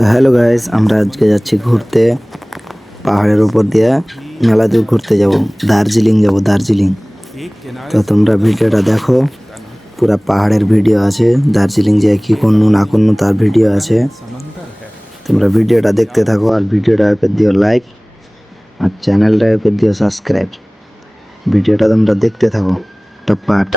তো hello guys, আমরা আজকে যাচ্ছি ঘুরতে পাহাড়ের উপর দিয়ে। মেলা দূর ঘুরতে যাব, দার্জিলিং যাব, দার্জিলিং। তো তোমরা ভিডিওটা দেখো, পুরা পাহাড়ের ভিডিও আছে, দার্জিলিং যে কি করনু না করনু তার ভিডিও আছে। তোমরা ভিডিওটা দেখতে থাকো আর ভিডিওটা করে দিও লাইক আর চ্যানেলটা করে দিও সাবস্ক্রাইব। ভিডিওটা তোমরা দেখতে থাকো টপ পার্ট।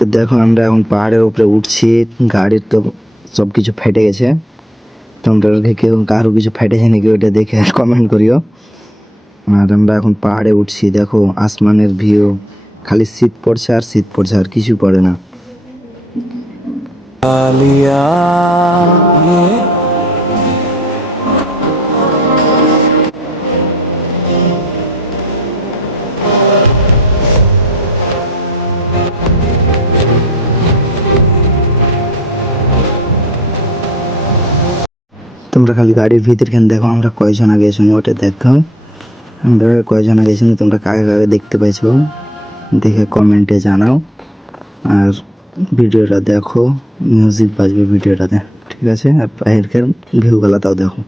তো দেখো আমরা এখন পাহাড়ের উপরে উঠছি, গাড়ির তো সব কিছু ফেটে গেছে। তোমরা কেউ কারো কিছু ফেটেছে নাকি ওইটা দেখে কমেন্ট করিও। আর আমরা এখন পাহাড়ে উঠছি, দেখো আসমানের ভিউ, খালি শীত পড়ছে আর শীত পড়ছে, আর কিছু পড়ে না। তোমরা খালি গাড়ির ভিতরখান দেখো আমরা কয়জন আগে গেছি, ওটা দেখো আমরা কয়জন আগে গেছি, তোমরা কাকে কাকে দেখতে পাইছো দেখে কমেন্টে জানাও। আর ভিডিওটা দেখো, মিউজিক বাজবে ভিডিওটাতে, ঠিক আছে? আর বাইরের ভিউগুলো তাও দেখো।